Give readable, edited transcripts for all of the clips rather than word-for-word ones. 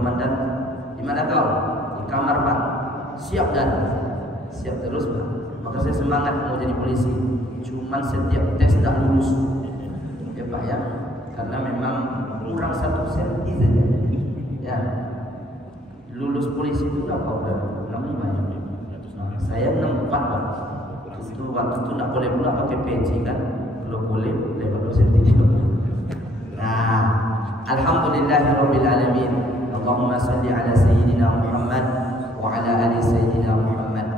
komandan, di mana kau? Di kamar Pak. Siap dan siap terus Pak. Maka saya semangat mau jadi polisi. Cuman setiap tes tak lulus. Ya Pak ya, karena memang kurang 1 senti saja. Ya, lulus polisi itu berapa udah? 65 ya. Saya 64 Pak. Itu waktu itu nak boleh pula pakai peci kan? Kalau boleh lewat 2 senti. Nah, alhamdulillahirabbil alamin. Allahumma shalli ala sayyidina Muhammad wa ala ali sayyidina Muhammad.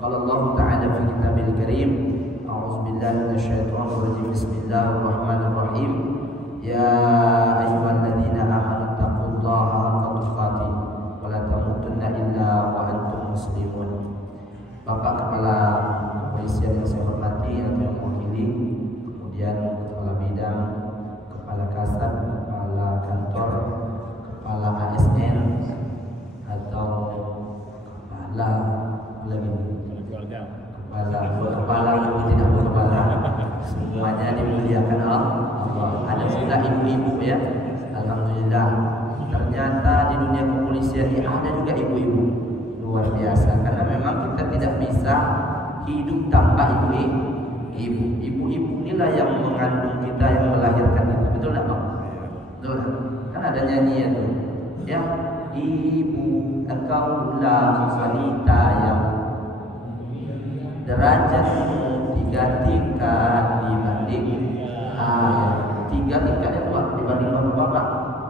Qala Allah ta'ala fi kitabil karim, a'udzu billahi minasyaitonir rajim. Bismillahirrahmanirrahim. Ya ayyuhalladzina amanu taqullaha haqqa tuqatih wa la tamutunna illa wa antum muslimun. Bapak Kepala Kepolisian yang saya hormati, yang saya mewakili, kemudian Kepala Bidang, Kepala Kasat, Kepala Kantor, Kepala ASN, atau Kepala lagi Kepala tidak berkepala, semuanya dimuliakan Allah. Ada sudah ibu-ibu ya, alhamdulillah. Ternyata di dunia kepolisian ini ada juga ibu-ibu, luar biasa. Karena memang kita tidak bisa hidup tanpa ibu-ibu. Ibu-ibu inilah yang mengandung kita, yang melahirkan kita. Betul tak Bang? Betul. Kan ada nyanyian tuh. Ya, ibu engkaulah wanita yang derajatmu 3 tingkat dibanding ayah. 3 tingkatnya kuat dibanding bapak.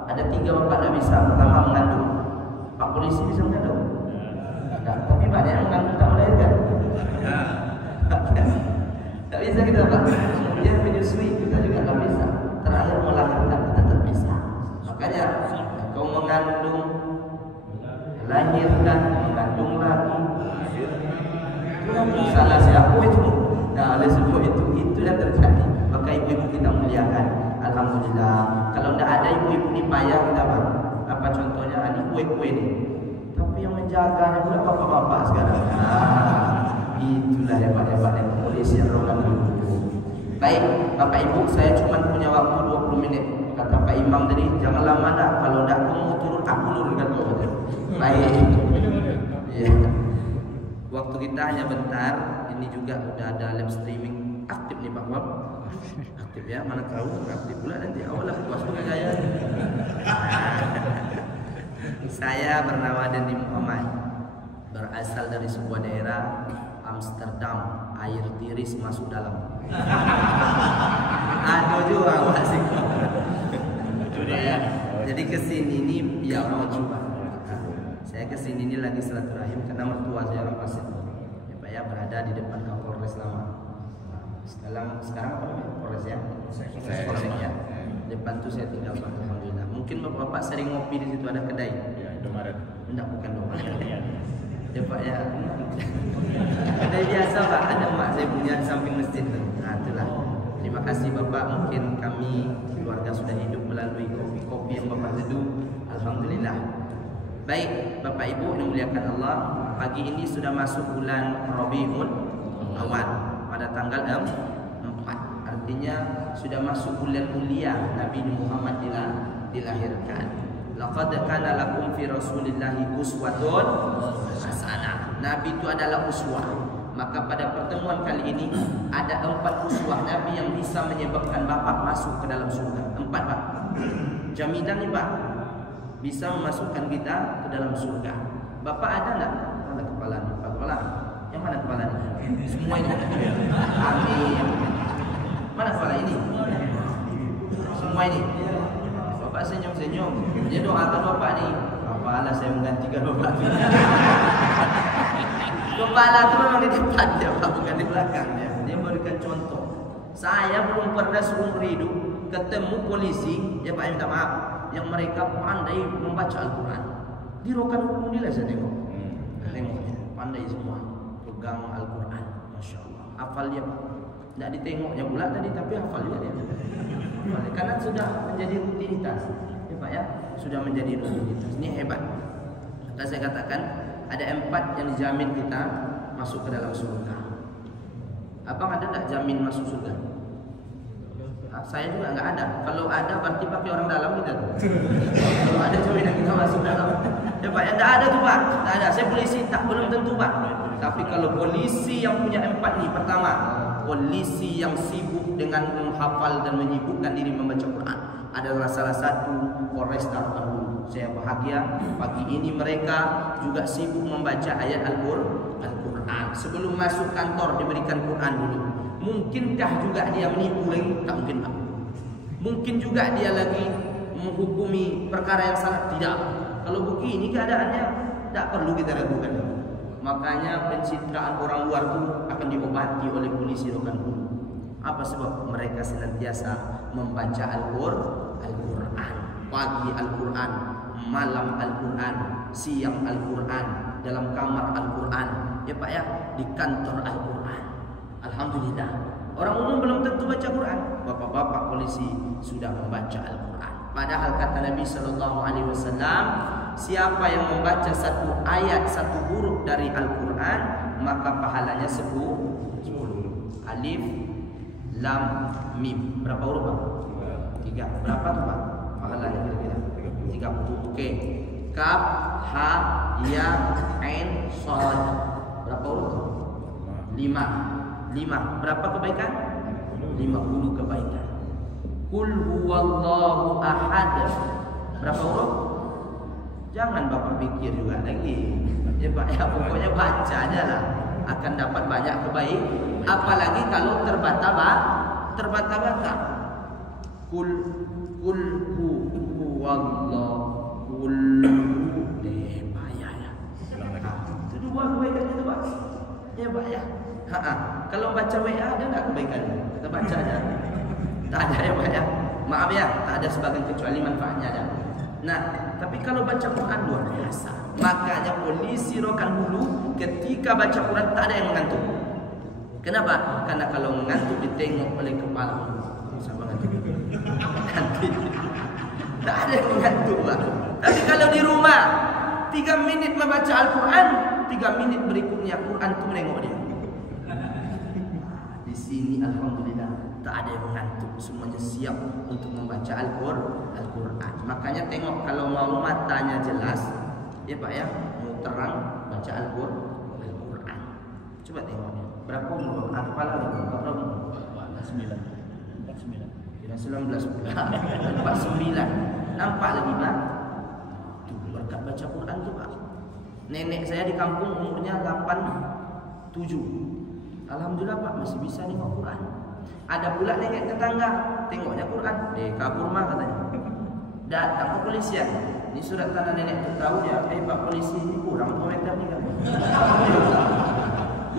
Ada 3 bapak tidak bisa. Pertama mengandung. Pak polisi bisa mengandung. Nah, tapi banyak yang mengandung tak melahirkan. Tak bisa kita Pak. Kemudian menyusui kita juga tak bisa. Terakhir melahirkan kita tak bisa. Makanya kau mengandung, lahirkan, mengandung lagi. Salah siapa itu? Nah, oleh sebab itu yang terjadi. Maka ibu-ibu kita muliakan. Alhamdulillah. Kalau tidak ada ibu-ibu ini payah kita Bang. Apa contohnya? Ini kue-kue nih. Tapi yang menjaganya pula bapak-bapak sekarang. Itulah hebat-hebatnya kepolisian rokan dulu. Baik, Bapak Ibu, saya cuma punya waktu 20 menit. Kata Pak Imam tadi, jangan lama dah. Kalau tidak kamu mau turun, aku nurunkan kau. Baik. Ya. Waktu kita hanya bentar. Ini juga udah ada live streaming aktif nih Pak Wab. Aktif ya, mana tahu aktif pula nanti awal lah puas dengan saya. Saya bernama Dendi Muhammad, berasal dari sebuah daerah Amsterdam, air tiris masuk dalam. Aduh juga masih. Jadi kesini ini ya mau coba. Saya kesini ini lagi silaturahim karena mertua saya orang Pasir. Ya Pak ya, berada di depan Kapolres lama. Sekarang apa namanya? Polres ya? Polres ya. Depan tuh saya tinggal Pak, alhamdulillah. Mungkin Bapak sering ngopi di situ, ada kedai. Ya, Indomaret. Enggak, bukan Indomaret. Ya Pak ya. Kedai biasa Pak, ada mak saya punya di samping masjid. Nah, itulah. Terima kasih Bapak, mungkin kami keluarga sudah hidup melalui kopi-kopi yang Bapak seduh. Alhamdulillah. Baik, Bapak Ibu yang dimuliakan Allah, pagi ini sudah masuk bulan Rabiul Awal pada tanggal 4. Artinya sudah masuk bulan mulia Nabi Muhammad dilahirkan. Laqad kana lakum fi Rasulillahi uswatun hasanah. Nabi itu adalah uswah. Maka pada pertemuan kali ini ada 4 uswah Nabi yang bisa menyebabkan Bapak masuk ke dalam surga. 4 Pak. Jaminan nih Pak, bisa memasukkan kita ke dalam surga. Bapak ada enggak? Mana kepalanya? Pak Kepala. Yang mana kepalanya? Semua ini. Amin. Mana kepala ini? Semua ini. Bapak senyum-senyum. Dia doakan Bapak nih. Kepala saya menggantikan Bapak. Kepala itu memang di depan dia Pak, bukan di belakangnya. Dia memberikan contoh. Saya belum pernah seumur hidup ketemu polisi, ya Pak, minta maaf, yang mereka pandai membaca Al-Quran. Di Rokan Hukum Nilai saya tengok. Tengoknya, pandai semua. Pegang Al-Quran, Masya Allah. Hafal dia Pak. Tidak ditengoknya pula tadi, tapi hafal juga dia. Karena sudah menjadi rutinitas, ya Pak ya, sudah menjadi rutinitas. Ini hebat. Maka saya katakan ada 4 yang dijamin kita masuk ke dalam surga. Abang ada tak jamin masuk surga? Saya juga nggak ada. Kalau ada berarti pakai orang dalam kita. Kalau ada jaminan kita masuk dalam Pak ya, tidak ada tuh Pak, tidak ada. Saya polisi tak belum tentu Pak. Tapi kalau polisi yang punya 4 nih, pertama, polisi yang sibuk dengan menghafal dan menyibukkan diri membaca Quran adalah salah satu Polres Darul. Saya bahagia pagi ini mereka juga sibuk membaca ayat Al-Quran. Sebelum masuk kantor diberikan Quran dulu. Mungkinkah juga dia menipu lagi? Tak mungkin Pak. Mungkin juga dia lagi menghukumi perkara yang salah? Tidak. Kalau begini keadaannya, tak perlu kita ragukan. Makanya pencitraan orang luar itu akan diobati oleh polisi Rokan Hulu. Apa sebab? Mereka senantiasa membaca Al-Quran. Pagi Al-Quran, malam Al-Quran, siang Al-Quran, dalam kamar Al-Quran, ya Pak ya, di kantor Al-Quran. Alhamdulillah. Orang umum belum tentu baca Quran. Bapak-bapak polisi sudah membaca Al-Quran. Padahal kata Nabi SAW, siapa yang membaca satu ayat, satu huruf dari Al-Quran, maka pahalanya 10. Alif, Lam, Mim. Berapa huruf Pak? 3. Berapa tuh Pak? Pahalanya kira-kira 30. Oke. Kaf, Ha, Ya, Ain, Shad. Berapa huruf? 5. Berapa kebaikan? 50 kebaikan. Qul huwallahu ahad. Berapa huruf? Jangan Bapak pikir juga lagi. Ya Pak ya, pokoknya baca aja lah. Akan dapat banyak kebaikan. Apalagi kalau terbata-bata. Qul huwallahu payah ya. Itu 2 kebaikan itu Pak. Ya Pak ya. Kalau baca WA ada enggak kebaikannya? Kita baca aja. Tak ada ya Pak ya. Maaf ya, tak ada sebagian kecuali manfaatnya ada. Nah, tapi kalau baca Quran luar biasa. Makanya polisi Rokan Hulu ketika baca Quran tak ada yang mengantuk. Kenapa? Karena kalau mengantuk ditengok oleh kepala. Sama ngantuk. Tak ada yang mengantuk Pak. Tapi kalau di rumah 3 menit membaca Al-Quran, 3 menit berikutnya Quran itu menengok dia. Di sini alhamdulillah tak ada yang mengantuk, semuanya siap untuk membaca Al-Quran. Makanya tengok kalau mau matanya jelas, ya Pak ya, mau terang baca Al-Quran. Coba tengoknya. Berapa umur? Kepala berapa umur? 49. 19 bulan. 49. Nampak lagi Pak? Tuh berkat baca Quran tuh Pak. Nenek saya di kampung umurnya 87. Alhamdulillah Pak masih bisa nengok Quran. Ada pula nenek tetangga tengoknya Quran, kabur mah katanya. Datang ke polisian. Ini surat tanah nenek itu tahu ya. Pak polisi ini kurang 2 meter nih kan.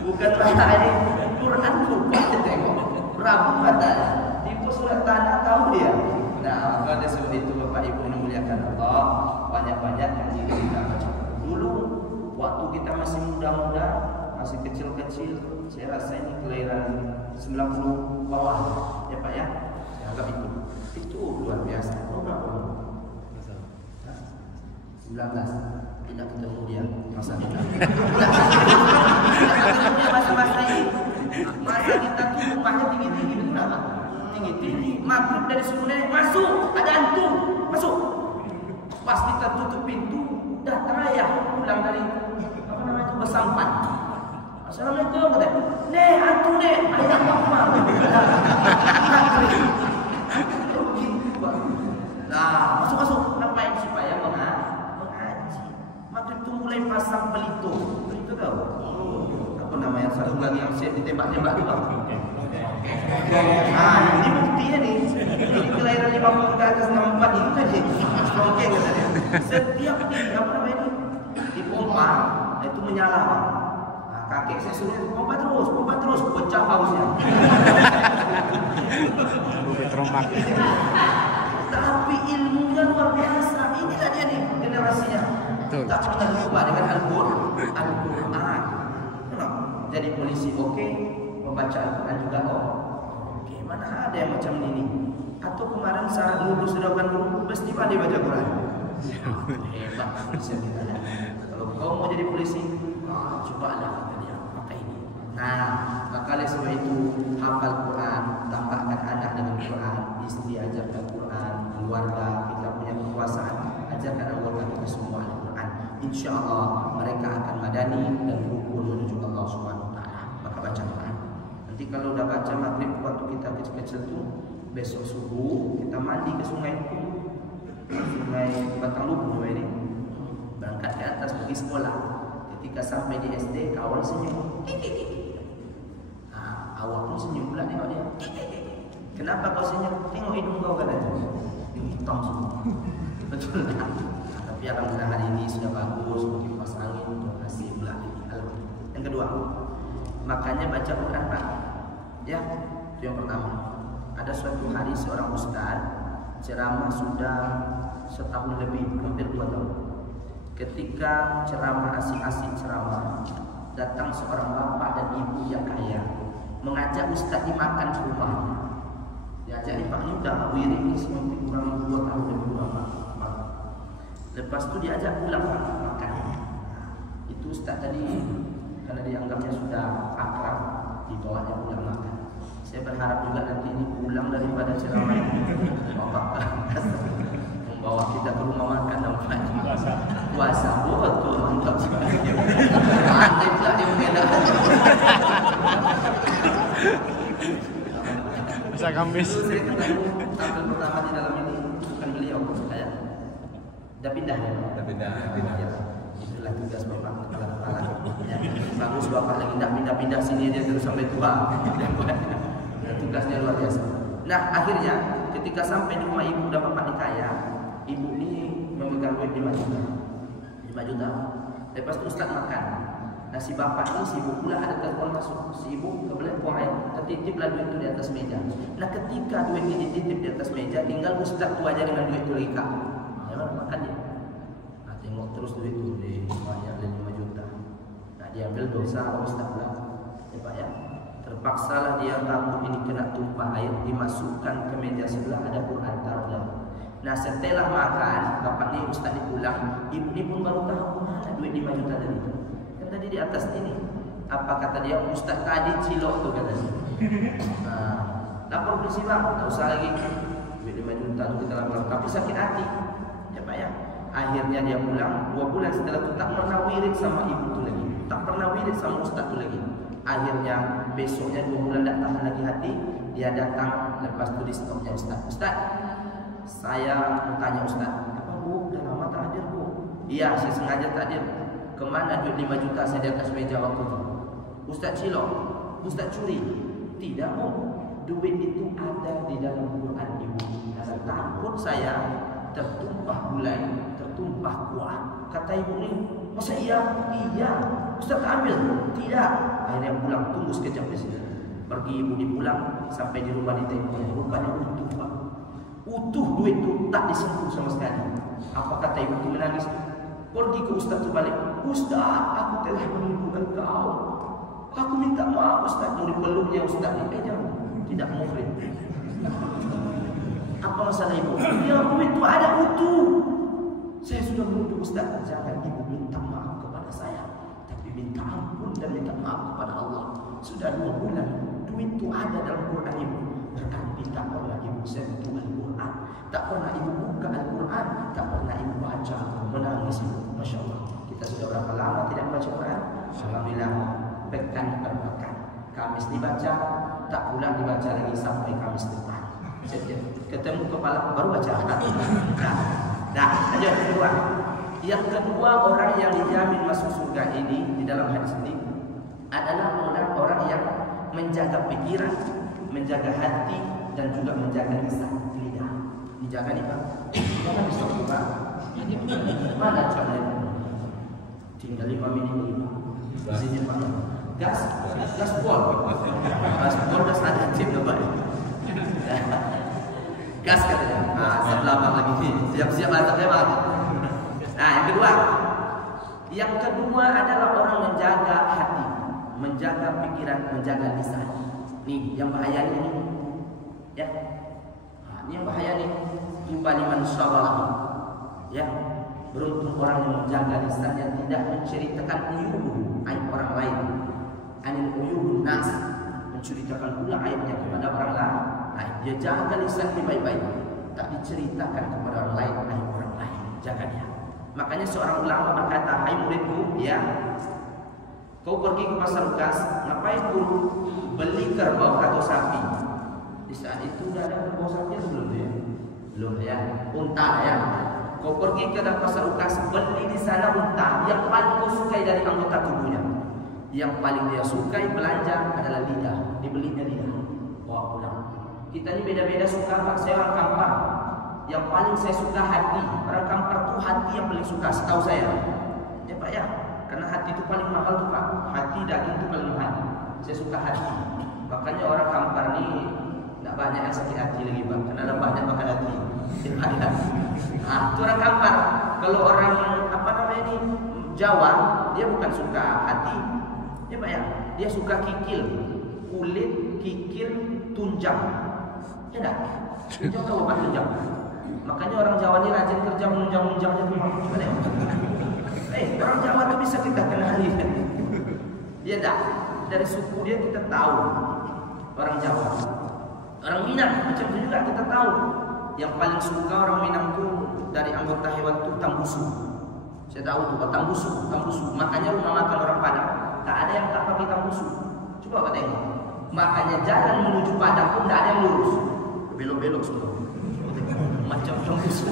Bukan mata ini Quran lupa tengok. Berapa matanya? Tipu surat tanah tahu dia. Nah, maka sebab itu Bapak Ibu memuliakan Allah, banyak-banyakkan diri kita baca. Dulu waktu kita masih muda-muda, masih kecil-kecil, saya rasa ini kelahiran 90 bawah ya Pak ya. Saya anggap itu luar biasa. Berapa? 19. Tidak ketemu dia masa kita. Masa-masa ini. Masa kita tuh rumahnya tinggi-tinggi betul Pak. Tinggi-tinggi, maghrib dari suruh nenek masuk, ada hantu, masuk. Pas kita tutup pintu, datang ayah pulang dari apa namanya itu Besampan. Assalamualaikum katanya. Nek, hantu nek, ayah apa? Nah, masuk. Ngapain supaya mengaji? Maghrib itu mulai pasang pelito. Pelito tahu? Apa namanya? Satu lagi yang siap ditembak-tembak itu Bang. Nah, ini buktinya nih. Ini kelahiran 50 ke atas 64 ini tadi. Oke katanya. Setiap apa namanya ini? Dipompa, itu menyala Bang. Kakek saya suruh pompa terus, pecah hausnya. Tapi ilmunya luar biasa. Inilah dia nih generasinya. Tak pernah lupa dengan Al-Quran. Jadi polisi oke, membaca Al-Quran juga oke. Mana ada yang macam ini? Atau kemarin saat dulu sedangkan dulu mesti pandai baca Quran. Hebat polisi kita. Kalau kau mau jadi polisi, cobalah. Nah, maka oleh sebab itu hafal Quran, tambahkan anak dengan Quran, istri ajarkan Quran, keluarga kita punya kekuasaan, ajarkan anggota kita semua Al-Quran. insya Allah mereka akan madani dan rukun menuju Allah Subhanahu wa taala. Maka baca Quran. Nanti kalau udah baca maghrib waktu kita kecil-kecil tuh, besok subuh kita mandi ke sungai itu. Sungai Batang Lubu ini. Berangkat ke atas pergi sekolah. Ketika sampai di SD, kawan senyum. Awak pun senyum pula tengok dia. Kenapa kau senyum? Tengok hidung kau katanya. Hidung hitam semua. Betul tak? Tapi alhamdulillah hari ini sudah bagus, kipas angin, terima kasih pula. Yang kedua, makanya baca Quran Pak. Ya, itu yang pertama. Ada suatu hari seorang ustaz ceramah sudah setahun lebih, hampir 2 tahun. Ketika ceramah asik-asik ceramah, datang seorang bapak dan ibu yang kaya mengajak ustaz dimakan di rumahnya. Diajak di Pak ini udah wirid ini mungkin kurang 2 tahun lebih lama. Lepas itu diajak pulang makan. Itu ustaz tadi karena dianggapnya sudah akrab, dibawanya pulang makan. Saya berharap juga nanti ini pulang daripada ceramah ini membawa kita ke rumah makan nampaknya. Puasa betul mantap sekali. Mantap lah dia mengelak. Bisa kamis. Saya ketemu tampil pertama di dalam ini bukan beliau, saya. Dah pindah ya. Dah pindah. Ya. Itulah tugas bapak kepala. Ya. Bagus bapak lagi tidak pindah-pindah sini dia terus sampai tua. Tugasnya luar biasa. Nah akhirnya ketika sampai di rumah ibu dan bapak dikaya, ibu ini memegang duit 5 juta. 5 juta. Lepas itu ustaz makan. Nah si bapak ini sibuk pula ada telepon masuk. Si ibu kebelet buang air, tertitiplah duit itu di atas meja. Nah ketika duit ini dititip di atas meja, tinggal ustaz tu aja dengan duit itu lagi kak. Memang makan dia. Nah tengok terus duit itu di banyak 5 juta. Nah dia ambil dosa ustaz pula. Ya Pak ya. Terpaksalah dia tahu ini kena tumpah air, dimasukkan ke meja sebelah ada Quran taruhlah. Nah setelah makan, bapak ni ustaz ni pulang, ibu ni pun baru tahu mana duit 5 juta tadi. Kan tadi di atas ini. Apa kata dia? Ustaz tadi cilok tu katanya. Nah, lapor polisi bang, tak usah lagi. Duit 5 juta tu kita lapor, tapi sakit hati. Ya Pak ya. Akhirnya dia pulang, 2 bulan setelah itu tak pernah wirid sama ibu tu lagi. Tak pernah wirid sama ustaz tu lagi. Akhirnya besoknya 2 bulan tak tahan lagi hati, dia datang lepas tu di stopnya ustaz. Ustaz, saya mau tanya ustaz. Apa bu? Dah lama tak hadir bu? Iya, saya sengaja tak hadir. Kemana duit 5 juta saya di atas meja waktu itu? Ustaz cilok? Ustaz curi? Tidak bu. Duit itu ada di dalam Quran ibu. Karena takut saya tertumpah gulai, tertumpah kuah. Kata ibu ni, masa iya? Iya. Ustaz tak ambil? Tidak. Akhirnya pulang, tunggu sekejap di sini. Pergi ibu dipulang, sampai di rumah ditengoknya. Rupanya utuh Pak. Utuh duit itu tak disentuh sama sekali. Apa kata ibu itu menangis? Pergi ke ustaz itu balik. Ustaz, aku telah menipu engkau. Aku minta maaf ustaz. Mau dipeluknya ustaz ni. Jangan. Tidak muhrim. Apa masalah ibu? Ya duit itu ada utuh. Saya sudah menuduh ustaz. Jangan ibu minta maaf kepada saya, tapi minta ampun dan minta maaf kepada Allah. Sudah 2 bulan duit itu ada dalam Quran ibu. Berarti tak pernah ibu sentuh Al-Quran, tak pernah ibu buka Al-Quran, tak pernah ibu baca, menangis ibu. Masya Allah. Kita sudah berapa lama tidak membaca Quran? Alhamdulillah. Pekan per pekan. Kamis dibaca, tak pulang dibaca lagi sampai Kamis depan. Ketemu kepala baru baca. Nah, ada yang kedua. Yang kedua orang yang dijamin masuk surga ini di dalam hadis ini adalah orang-orang yang menjaga pikiran, menjaga hati dan juga menjaga lisan, lidah. Dijaga nih Pak. Mana bisa buka? Mana caranya? Tinggal 5 menit lagi Pak. Sini Pak. Gas bol. Gas bol dah ada tip dah Pak. Gas katanya. Saya belakang lagi. Siap-siap atapnya Pak. Nah, yang kedua. Yang kedua adalah orang menjaga hati, menjaga pikiran, menjaga lisan. Nih, yang bahaya ini. Ya. Nah, ini yang bahaya nih. Ibaliman sabar. Ya. Beruntung orang yang menjaga lisan yang tidak menceritakan aib orang lain. Anil uyubun nas, menceritakan pula aibnya kepada orang lain. Dia jaga lisan baik-baik, tak diceritakan kepada orang lain aib orang lain. Jaga dia. Makanya seorang ulama berkata, hai muridku, ya, kau pergi ke pasar Ukas, ngapain guru beli kerbau atau sapi? Di saat itu udah ada kerbau sapi belum ya? Belum ya, unta ya. Kau pergi ke pasar Ukas, beli di sana unta yang paling kau sukai dari anggota tubuhnya. Yang paling dia sukai belanja adalah lidah, dibelinya lidah. Wah, pulang. Kita ini beda-beda suka, Pak. Saya orang Kampar. Yang paling saya suka hati. Orang Kampar tuh hati yang paling suka, setahu saya. Ya Pak ya, karena hati itu paling mahal tuh Pak. Hati daging itu paling mahal. Saya suka hati. Makanya orang Kampar nih tidak banyak yang sakit hati lagi Pak, karena ada banyak makan hati. Nah, itu orang Kampar. Kalau orang apa namanya ini Jawa, dia bukan suka hati. Ya Pak ya, dia suka kikil, kulit, kikil, tunjang. Ya enggak? Tunjang tahu Pak tunjang? Makanya orang Jawa ini rajin kerja menunjang-nunjangnya tuh. Orang Jawa tuh bisa kita kenali. Dia enggak, dari suku dia kita tahu. Orang Jawa. Orang Minang macam itu juga kita tahu. Yang paling suka orang Minang tuh dari anggota hewan tuh tambusu. Saya tahu tuh tambusu. Makanya rumah makan orang Padang tak ada yang tak pakai tambusu. Coba Pak tengok. Makanya jalan menuju Padang pun tak ada yang lurus. Belok-belok semua. Macam tambusu.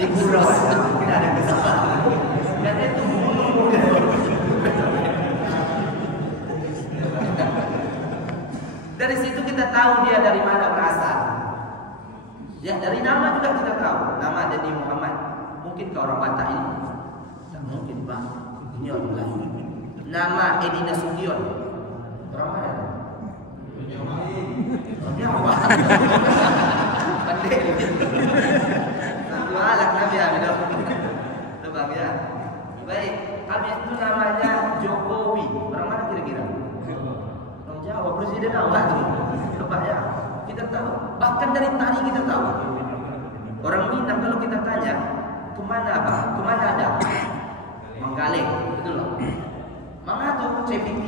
Di gurau tidak ada kesalahan. Dan itu dari situ kita tahu dia dari mana berasal. Ya, dari nama juga kita tahu. Nama Dedi Muhammad. Mungkin ke orang Batak ini? Tak mungkin Pak. Ini orang Melayu. Nama Edi Nasution. Orang mana? Orang Jawa. Pandai. Alat Nabi Abidul. Coba ya. Baik. Habis itu namanya Jokowi. Orang mana kira-kira? Orang Jawa. Presiden awal tu. Coba ya. Kita tahu. Bahkan dari tadi kita tahu. Orang Minang kalau kita tanya, kemana Pak? Kemana ada? Manggaleng. Betul loh. Mana tu CPP?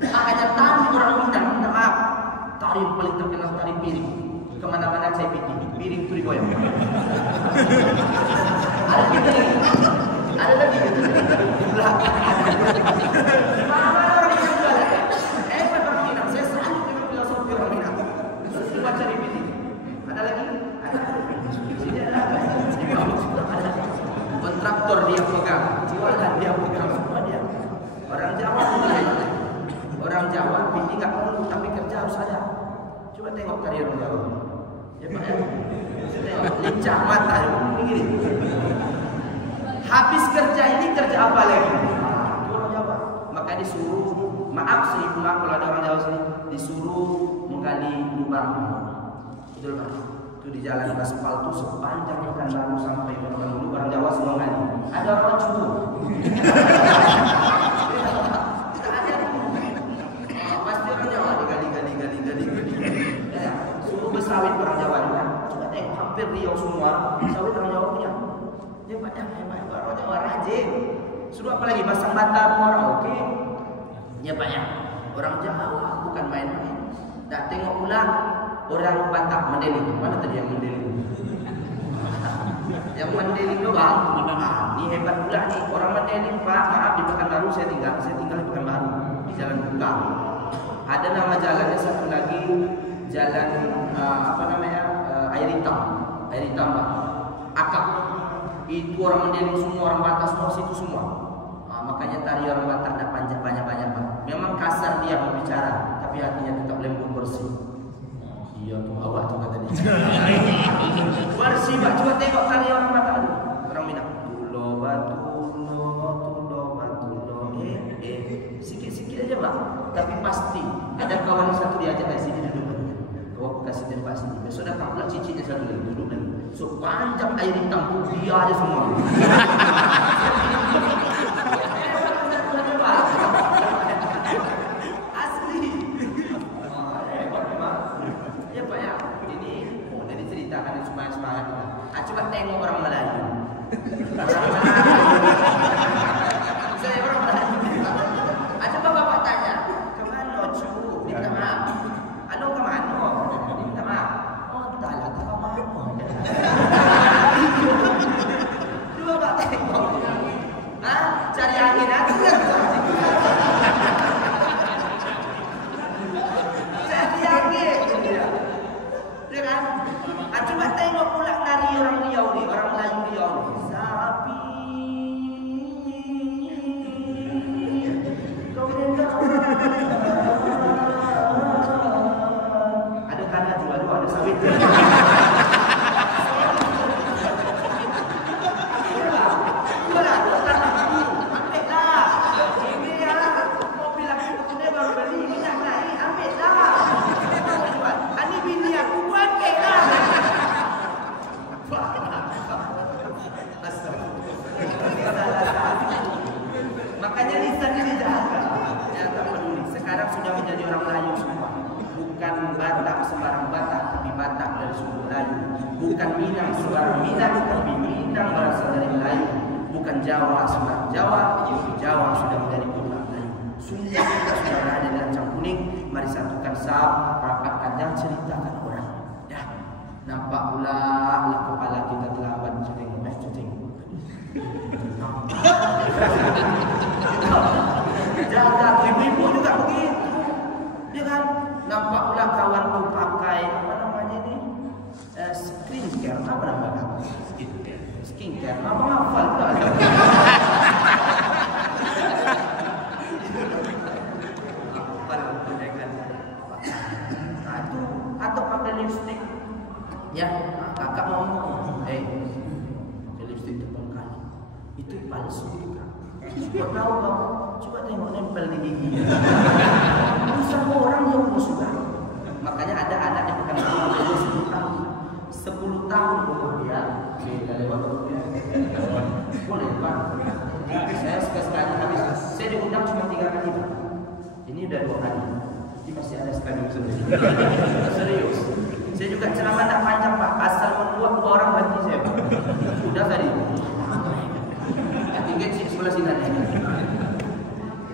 Makanya tari orang Minang, minta maaf. Tari yang paling terkenal tari piring. Kemana-mana CPP. Piring tu digoyang. Ada kita lagi. Ada lagi gitu. Di belakang ada. Mana orang Minang juga ada. Orang Minang. Saya selalu dengan filosofi orang Minang. Coba cari piring. Ada lagi? Ada. Sini ada. Ada. Kontraktor dia pegang. Jualan dia pegang. Semua dia. Orang Jawa mulai. Orang Jawa piring nggak perlu, tapi kerja harus ada. Coba tengok karya orang Jawa. Ya Pak ya. Lincah mata ini. Habis kerja ini kerja apa lagi? Orang Jawa. Maka disuruh, maaf seribu maaf kalau ada orang Jawa sini, disuruh menggali lubang. Betul Pak. Itu di jalan aspal itu sepanjang Pekanbaru sampai orang dulu orang Jawa semua gali. Ada orang cubu. Pasti orang Jawa digali. Ya, suruh bersawit orang Jawa juga. Coba tengok hampir Riau semua sawit orang Jawa punya. Ya Pak, hebat orang Jawa rajin. Suruh apa lagi pasang bata orang oke. Ya Pak ya. Orang Jawa bukan main-main. Dah tengok pula orang Batak Mandailing. Mana tadi yang Mandailing? Yang Mandailing tu bang. Ini hebat pula nih orang Mandailing Pak. Maaf di Pekanbaru saya tinggal di Pekanbaru di Jalan Buka. Ada nama jalannya satu lagi jalan apa namanya air hitam Pak. Akap. Itu orang Mandailing semua, orang Batak semua situ semua. Makanya tari orang Batak tak panjang banyak Pak. Memang kasar dia berbicara, tapi hatinya tetap lembut bersih. Iya tuh awak tuh kata dia. Bersih Pak. Coba tengok tari orang Batak tu. Orang Minang. Tulo batulo. Sikit-sikit aja Pak. Tapi pasti ada kawan satu diajak dari sini duduk. Kau kasih tempat sini. Besok datang pula cicitnya satu lagi duduk lagi. So panjang air hitam dia aja semua. Asli. Ya Pak ya. Ini udah diceritakan supaya semangat kita. Coba tengok orang Melayu. Saya orang Melayu. Coba Bapak tanya, kemana cu? Minta maaf. Anu kemana? Minta maaf. Oh, tak lah, tak kemana. bukan Minang sembarang Minang, tapi Minang berasal dari Melayu, bukan Jawa sembarang Jawa. Jawa sudah menjadi kota Melayu. Sudah kita sudah berada di Lancang Kuning. Mari satukan sab, rapatkan dan ceritakan orang. Ya, nampak pula lah kepala kita terlambat cuting. Jaga ibu-ibu juga begitu. Dia kan nampak pula kawan tuh pakai apa namanya ini? Skincare, apa namanya? Skincare. Apa hafal tak? Nah, itu atau pakai lipstick. Ya, kakak mau ngomong, pakai lipstick tebal kali. Itu palsu juga. Kau tahu kamu? Coba tengok nempel di gigi. Sama orang yang suka. Makanya ada anak yang bukan umur 10 tahun. 10 tahun umur dia. Boleh Pak. Saya sekali habis. Saya diundang cuma 3 kali Pak. Ini udah 2 kali. Ini masih ada sekali sendiri. Serius. Saya juga ceramah tak panjang Pak. Asal membuat 2 orang berhenti saya Pak. Udah tadi. Yang tinggi sih sebelah sini.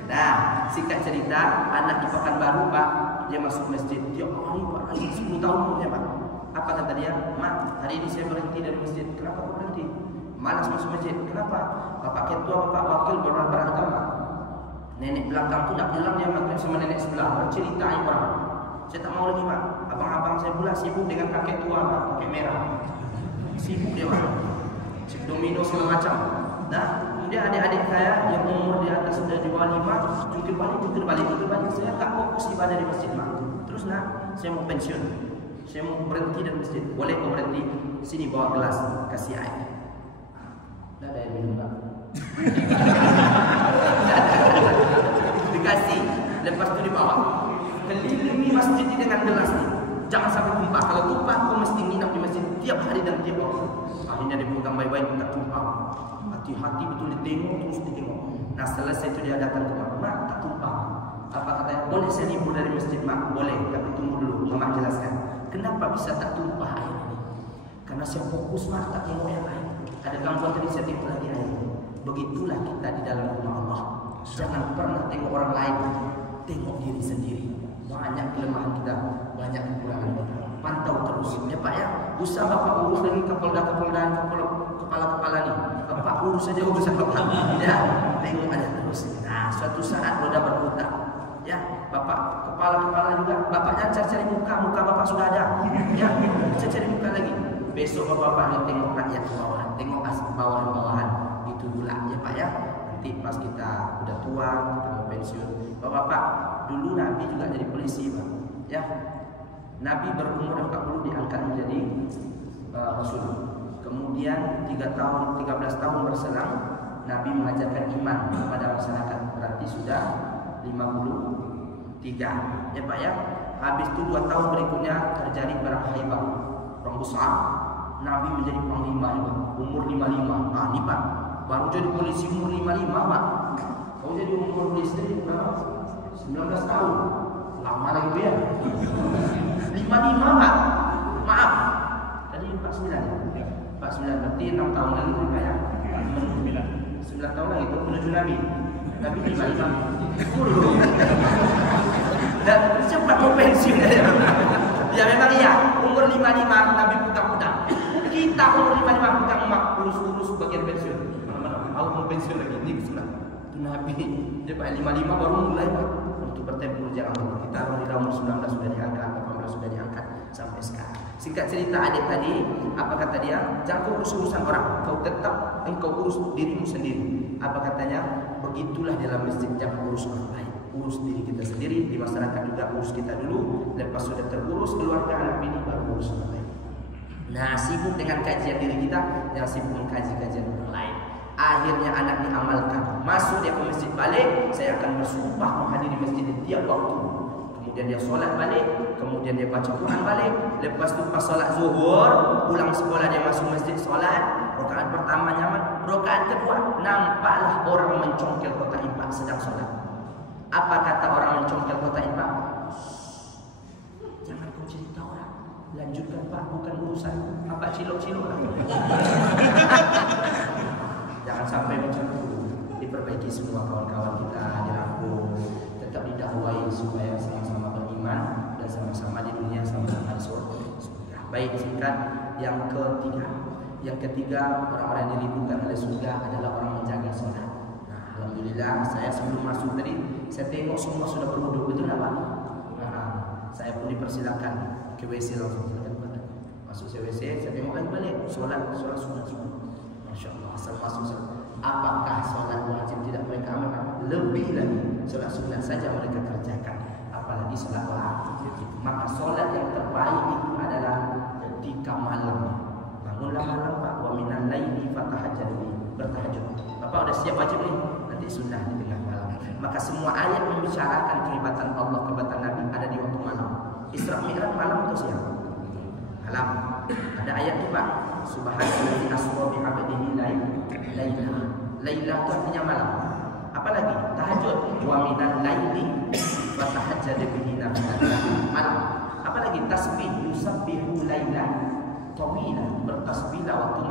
Nah, singkat cerita, anak di Pekanbaru Pak, dia masuk masjid. Tiap hari Pak, lagi 10 tahun umurnya Pak. Apa kata dia? Mak, hari ini saya berhenti dari masjid. Kenapa kau berhenti? Malas masuk masjid. Kenapa? Bapak ketua, bapak wakil berantem Pak. Nenek belakang tu nak pulang, dia maghrib sama nenek sebelah. Bercerita Pak. Saya tak mau lagi Pak. Abang-abang saya pula sibuk dengan kakek tua Pak, kakek merah. Sibuk dia Pak. Cik domino segala macam. Nah, kemudian adik-adik saya yang umur di atas sudah di bawah 5, jungkir balik. Saya tak fokus ibadah di masjid Mak. Terus nak, saya mau pensiun. Saya mau berhenti dari masjid. Boleh kau berhenti? Sini bawa gelas, kasih air. Dah ada air minum Pak. Dikasih, lepas itu dibawa. Kelilingi masjid ini dengan gelas ni. Jangan sampai tumpah. Kalau tumpah, kau mesti nginap di masjid tiap hari dan tiap waktu. Akhirnya dipegang baik-baik, tak tumpah. Hati-hati betul ditengok, terus ditengok. Nah selesai itu dia datang ke Mak, tak tumpah. Apa katanya? Boleh saya libur dari masjid Mak? Boleh, tapi tunggu dulu, Mak jelaskan. Kenapa bisa tak tumpah air ini? Karena saya fokus Mak, tak tengok yang lain. Ada gangguan tadi saya tengok lagi air. Begitulah kita di dalam rumah Allah. Jangan pernah tengok orang lain, tengok diri sendiri. Banyak kelemahan kita, banyak kekurangan kita. Pantau terus, ya Pak ya. Usah Bapak urus lagi kepala-kepala ni. Bapak urus saja urusan Bapak. Ya, tengok aja terus. Nah, suatu saat roda berputar. Ya, Bapak kepala juga. Bapak jangan cari-cari muka Bapak sudah ada. Ya, cari muka lagi. Besok Bapak tengok rakyat bawah, tengok bawahan-bawahan. Itu pula ya Pak ya. Nanti pas kita udah tua, kita mau pensiun. Bapak, dulu Nabi juga jadi polisi Pak. Ya. Nabi berumur 40 diangkat menjadi Rasul. Kemudian 13 tahun berselang, Nabi mengajarkan iman kepada masyarakat. Berarti sudah 53. Ya Pak ya. Habis itu 2 tahun berikutnya terjadi perang Khaybar, perang besar. Nabi menjadi panglima juga, umur 55. Nah, ini Pak, baru jadi polisi umur 55 Pak. Kau jadi umur polisi berapa? 19 tahun. Lama lagi ya. 55 Pak. Maaf. Tadi 49. 49 berarti 6 tahun lagi mereka ya. 9 tahun lagi itu menuju Nabi. Nabi 55. Dan cepat mau pensiun ya. Ya memang iya, umur 55 Nabi putar-putar. Kita umur 55 putar emak urus bagian pensiun. Mana-mana, aku mau pensiun lagi. Ini bismillah. Itu Nabi dia Pak 55 baru mulai Pak untuk bertempur jalan. Kita umur 19 sudah diangkat, 18 sudah diangkat sampai sekarang. Singkat cerita adik tadi, apa kata dia? Jangan kau urus urusan orang, kau tetap engkau urus dirimu sendiri. Apa katanya? Begitulah dalam masjid, jangan urus orang lain. Urus diri kita sendiri, di masyarakat juga urus kita dulu. Lepas sudah terurus keluarga anak ini baru urus orang lain. Nah, sibuk dengan kajian diri kita, jangan sibuk mengkaji kajian orang lain. Akhirnya anak diamalkan. Masuk dia ke masjid balik, saya akan bersumpah menghadiri masjid tiap waktu. Kemudian dia solat balik, kemudian dia baca Quran balik. Lepas itu pas solat zuhur, pulang sekolah dia masuk masjid solat. Rakaat pertama nyaman, rakaat kedua nampaklah orang mencongkel kotak infak sedang solat. Apa kata orang mencongkel kotak infak? Jangan kau cerita orang, dilanjutkan Pak, bukan urusan apa cilok-cilok lah. Jangan sampai macam itu. Diperbaiki semua kawan-kawan kita, dirangkul, tetap didakwai supaya sama-sama beriman dan sama-sama di dunia sama-sama di surga. Baik, singkat yang ketiga orang-orang yang dirindukan oleh surga adalah orang menjaga sholat. Nah, alhamdulillah saya sebelum masuk tadi saya tengok semua sudah berwudu, betul tak Pak? Nah, saya pun dipersilakan ke WC langsung. Masuk WC, saya tengok lagi balik sholat sunat. Masya Allah, asal masuk sholat. Apakah sholat wajib tidak mereka amalkan? Lebih lagi sholat sunat saja mereka kerjakan, apalagi sholat wajib. Maka sholat yang terbaik itu adalah ketika malam. Bangunlah malam Pak, wa minal laili fatahajjad bihi, bertahajud. Bapak udah siap wajib nih, nanti sunnah di tengah malam. Maka semua ayat membicarakan kehebatan Allah, kehebatan Nabi ada di waktu malam. Isra Mi'raj malam atau siang? Malam. Ada ayat itu Pak, subhanallazi asra bi 'abdihi laila. Laila itu artinya malam. Apalagi tahajud, wa minal laili fatahajjad bihi nafilatan, malam. Apalagi tasbih, yusabbihu laila tawila, bertasbihlah waktu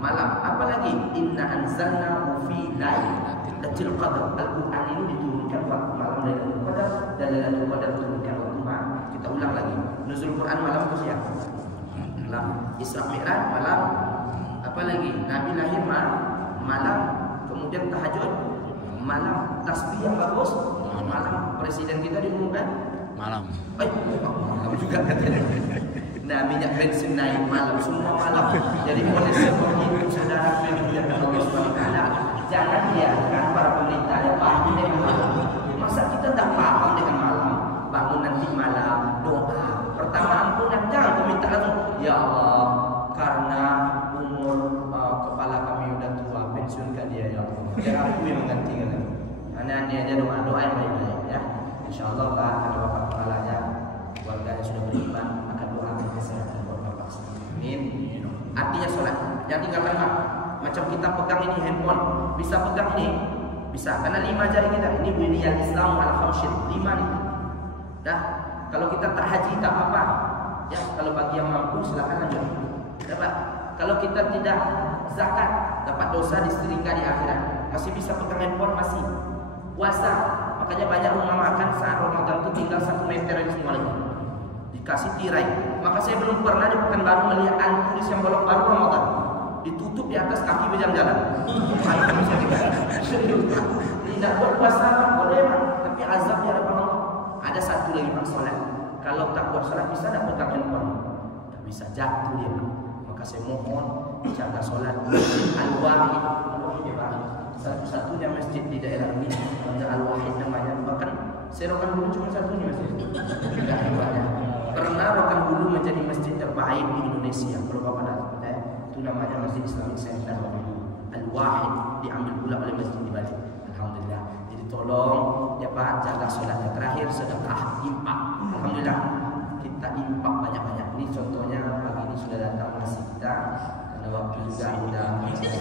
malam. Apalagi inna anzalnahu fi lailatul qadar. Al-Qur'an ini diturunkan waktu malam Lailatul Qadar dan Lailatul Qadar diturunkan waktu malam. Kita ulang lagi. Nuzul Quran malam itu siang. Malam. Isra Mi'raj malam. Apalagi Nabi lahir malam. Kemudian tahajud malam. Tasbih yang bagus malam. Presiden kita diumumkan malam. Malam juga katanya. Nah, minyak bensin naik malam, semua malam. Jadi oleh sebab itu saudara memuliakan Allah SWT, jangan biarkan para pemerintah yang paham dengan malam. Masa kita tak paham dengan malam, bangun nanti malam, doa. Pertama ampunan, jangan kau minta langsung, ya Allah, karena umur kepala kami udah tua, pensiunkan dia ya Allah. Biar aku yang menggantikan. Anak-anak aja doa yang baik-baik ya. InsyaAllah lah, kalau bapak kepalanya, keluarga yang sudah beriman, kesehatan buat bapak. Amin. Artinya sholat. Yang tinggalkan Pak. Macam kita pegang ini handphone, bisa pegang ini, bisa. Karena 5 jari kita. Ini bunyian Islam al-khamsin. 5 nih. Dah. Kalau kita tak haji tak apa. Ya. Kalau bagi yang mampu silakan lanjut. Dapat. Kalau kita tidak zakat, dapat dosa disetrika di akhirat. Masih bisa pegang handphone, masih. Puasa. Makanya banyak rumah makan saat Ramadan itu tinggal 1 meter ini semua lagi. Dikasih tirai. Maka saya belum pernah di Pekanbaru melihat tulis yang bolong baru Ramadan ditutup di atas kaki berjalan-jalan. Tidak buat puasa boleh Pak, tapi azabnya ada Allah. Ada satu lagi Pak, sholat. Kalau tak buat sholat bisa tak pegang handphone? Tak bisa, jatuh dia Pak. Maka saya mohon jaga sholat. Al-Wahid ya Pak. Satu-satunya masjid di daerah ini Al-Wahid namanya. Bahkan serokan dulu cuma satu nih masjid. Tidak banyak. Pernah Rokan Hulu menjadi masjid terbaik di Indonesia. Kalau Bapak datang, itu namanya Masjid Islamic Center Al-Wahid, diambil pula oleh masjid di Bali. Alhamdulillah. Jadi tolong ya Pak, jaga sholatnya. Terakhir sedekah, infak. Alhamdulillah kita infak banyak-banyak. Ini contohnya pagi ini sudah datang nasi kita. Karena waktu juga udah infak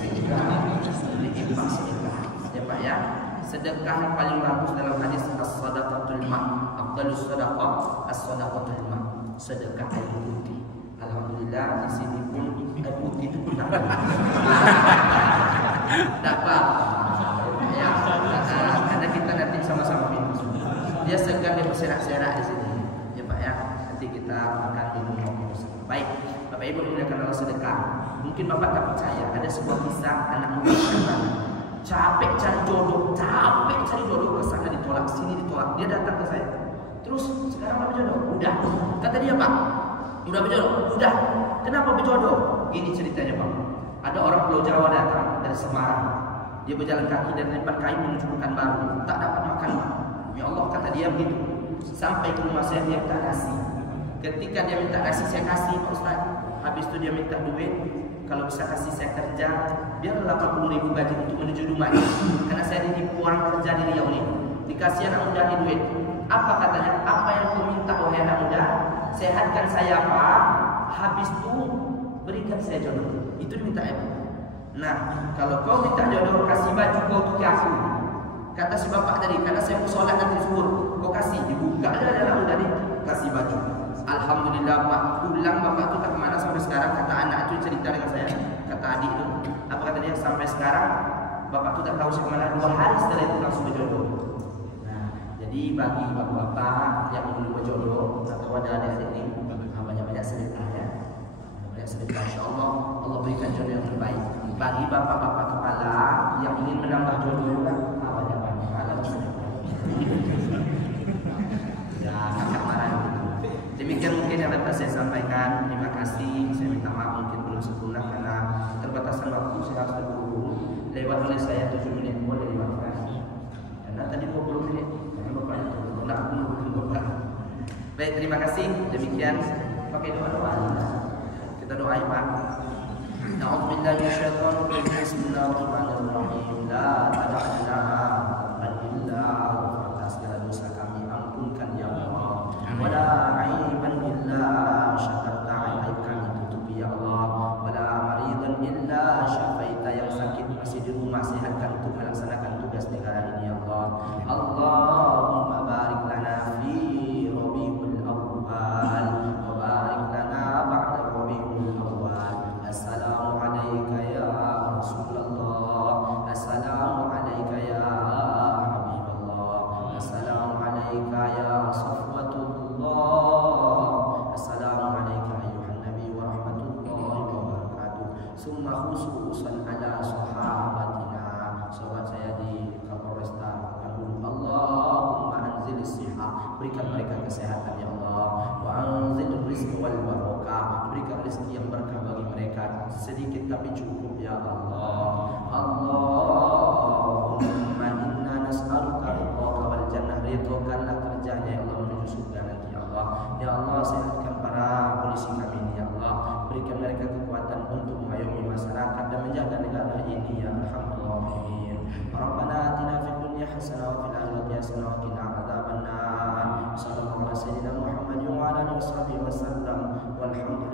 sedekah. Ya Pak ya. Sedekah yang paling bagus dalam hadis as-sadaqatul ma', afdalus sadaqah as-sadaqatul ma', sedekah air putih. Alhamdulillah di sini pun air putih itu pun dapat. Dapat. Ya, karena kita nanti sama-sama minum. Dia segar, dia berserak-serak di sini. Ya Pak ya, nanti kita makan minum kopi bersama. Baik, Bapak Ibu menggunakan Allah sedekah. Mungkin Bapak tak percaya, ada sebuah kisah anak muda capek cari jodoh, ke sana ditolak, sini ditolak. Dia datang ke saya. Terus sekarang apa berjodoh? Udah. Kata dia Pak, udah berjodoh? Udah. Kenapa berjodoh? Gini ceritanya Pak. Ada orang Pulau Jawa datang dari Semarang. Dia berjalan kaki dari tempat kayu menuju Pekanbaru. Tak dapat makan Pak. Ya Allah, kata dia begitu. Sampai ke rumah saya dia minta nasi. Ketika dia minta nasi saya kasih Pak Ustaz. Habis itu dia minta duit. Kalau bisa kasih saya kerja, biar 80.000 gaji untuk menuju rumah. Karena saya ditipu orang kerja di Riau ini. Dikasih anak muda di duit. Apa katanya? Apa yang kau minta wahai anak muda? Sehatkan saya Pak. Habis itu berikan saya jodoh. Itu diminta ya Pak. Nah, kalau kau minta jodoh, kasih baju kau untuk aku. Kata si bapak tadi, karena saya mau sholat nanti zuhur, kau kasih. Dibuka ada anak muda nih, kasih baju. Alhamdulillah Pak, pulang Bapak tuh kemana sampai sekarang? Kata anak itu cerita dengan saya, kata adik itu, apa kata dia, sampai sekarang Bapak tuh tak tahu sih kemana. 2 hari setelah itu langsung berjodoh. Nah, jadi bagi bapak-bapak yang belum berjodoh atau ada adik-adik ini, banyak-banyak sedekah ya, banyak sedekah. Insya Allah Allah berikan jodoh yang terbaik. Bagi bapak-bapak kepala yang ingin menambah jodoh juga, banyak-banyak ada sedekah. Ya, kakak marah. Demikian mungkin yang dapat saya sampaikan. Terima kasih. Saya minta maaf mungkin belum sempurna karena keterbatasan waktu. Saya harus terburu-buru. Lewat oleh saya 7 menit boleh dimaafkan. Karena tadi 20 menit. Karena bapaknya turun. Nak menunggu bapak. Baik, terima kasih. Demikian pakai doa-doa. Kita doa Pak. A'udzubillahi minasyaitonir rajim. Bismillahirrahmanirrahim. La tad'na bal illa ghafara segala dosa kami ampunkan ya Allah. Wala aiban illa syakarta, aib kami tutupi ya Allah. Wala maridan illa syafaita, yang sakit masih di rumah sehatkan untuk melaksanakan tugas negara ini ya Allah. Allahumma barik lana fi Rabiul Awwal wa barik lana ba'da Rabiul Awwal. Assalamu alayka ya Rasulullah, assalamu alayka ya Habiballah, assalamu alayka ya Safwatullah, assalamu alayka ayuhan Nabi wa rahmatullahi wa barakatuh. Summa khususan ala sahabatina, sahabat saya di Kapolresta Bandung. Allahumma anzil as-sihah, berikan mereka kesehatan ya Allah. Wa anzil rizq wal barakah, berikan rezeki yang berkah bagi mereka, sedikit tapi cukup ya Allah. Allahumma inna nas'aluka ridhaka wal jannah, ridhokanlah kerjanya ya Allah menuju surga nanti ya Allah. Ya Allah, sehatkan para polisi kami ini ya Allah, berikan mereka kekuatan untuk mengayomi masyarakat dan menjaga negara ini ya Alhamdulillah. Rabbana atina fid dunya hasanah wa fil akhirati hasanah wa qina adzabannar. Sallallahu alaihi wa sallam Muhammad wa ala alihi wasallam. Walhamdulillah.